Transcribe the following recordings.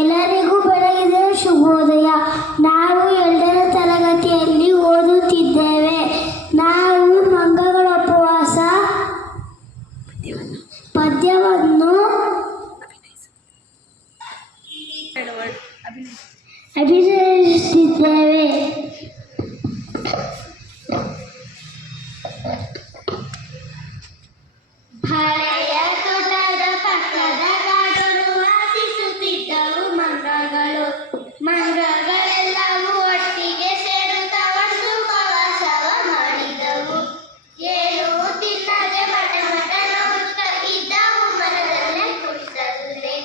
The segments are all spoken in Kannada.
ಎಲ್ಲರಿಗೂ ಬೆಳಗಿನ ಶುಭೋದಯ. ನಾವು 2ನೇ ತರಗತಿಯಲ್ಲಿ ಓದುತ್ತಿದ್ದೇವೆ. ನಾವು ಮಂಗಗಳ ಉಪವಾಸ ಪದ್ಯವನ್ನು ಅಭಿನಯಿಸುತ್ತಿದ್ದೇವೆ. ಹಳೆಯ ತೋಟದ ಪಕ್ಕದ ಕಾಡನ್ನು ವಾಸಿಸುತ್ತಿದ್ದವು ಮಂಗಗಳು. ಮಂಗಗಳೆಲ್ಲವೂ ಒಟ್ಟಿಗೆ ಸೇರುತ್ತಾ ಒಂದು ಉಪವಾಸವ ಮಾಡಿದವು. ಏನು ತಿನ್ನದೆ ಮಟ ಮಟ ನೋಡುತ್ತಾ ಇದ್ದವು ಮರದಲ್ಲೇ ಕುಳಿತಲ್ಲೇ.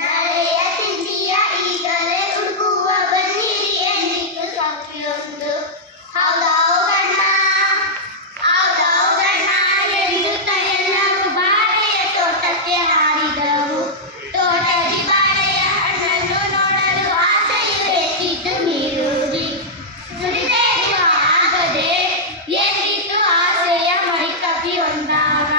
ನಾಳೆಯ ತಿಂಡಿಯ ಈಗಲೇ ಹುಡುಕುವ ಬನ್ನಿರಿ ಎಂದಿತು ಕಾಫಿಯೊಂದು. ಹೌದೌ ಗಣ್ಣ ಎನ್ನುತ್ತಾ ಎಲ್ಲವೂ ಬಾಳೆಯ ತೋಟಕ್ಕೆ ಹಾರಿದವು. ತೋಟದಿ ಬಾಳೆಯ ಹಣ್ಣನ್ನು ನೋಡಲು ಆಸೆಯು ಬೇಕಿತ್ತು ನೀರೂರಿ. ನುಡಿದೇನು ಆಗದೆ ಎಂದಿತು ಆಸೆಯ ಮರಿಕಪಿ ಒಂದಾಗ.